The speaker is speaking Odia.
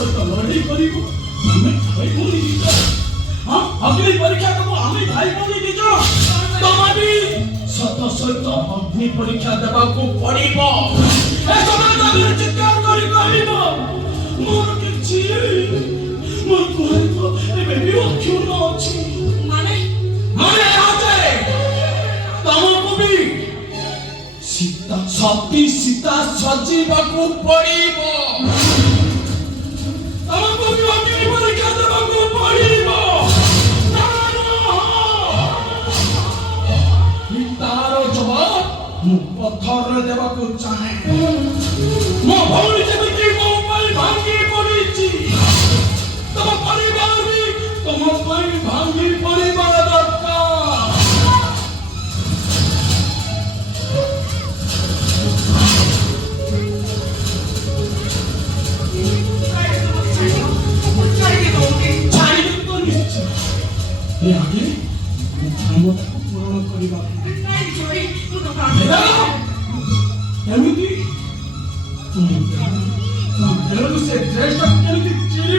ସହିତ ଲଢ଼େଇ କରିବୁ ଆମେ ଭାଇ ଭଉଣୀ ଦି ଜଣ। ହଁ ଅଗ୍ନି ପରୀକ୍ଷା ଦେବୁ ଆମେ ଭାଇ ଭଉଣୀ ଦି ଜଣ। ତମେ ବି ସତ ସହିତ ଅଗ୍ନି ପରୀକ୍ଷା ଦେବାକୁ ପଡ଼ିବ। ଏ ସମାଜ ଆଗରେ ଚିତ୍କାର କରି କହିବ ମୋର କିଛି ମୋର କହିବ ଏବେ ବି ଅକ୍ଷୁଣ୍ଣ ଅଛି। ମାନେ ମାନେ ତମକୁ ବି ସତୀ ସୀତା ସଜିବାକୁ ପଡ଼ିବ। ତମକୁ ବି ଅଗ୍ନି ପରୀକ୍ଷା ଦେବାକୁ ପଡ଼ିବ। ତାର ଜବାବ ମୁଁ ପଥରରେ ଦେବାକୁ ଚାହେଁ। ମୋ ଭଉଣୀ ଯେମିତି ମୋ ପାଇଁ ଭାଙ୍ଗି ପଡ଼ିଛି ତମ ପରିବାର ବି ତମ ପାଇଁ ଭାଙ୍ଗି ପଡ଼ିବା ଦରକାର। ଆଗେ ଧର୍ମଟାକୁ ପୂରଣ କରିବା ଏମିତି ସେ ଡ୍ରେସଟା କେମିତି ଚିରି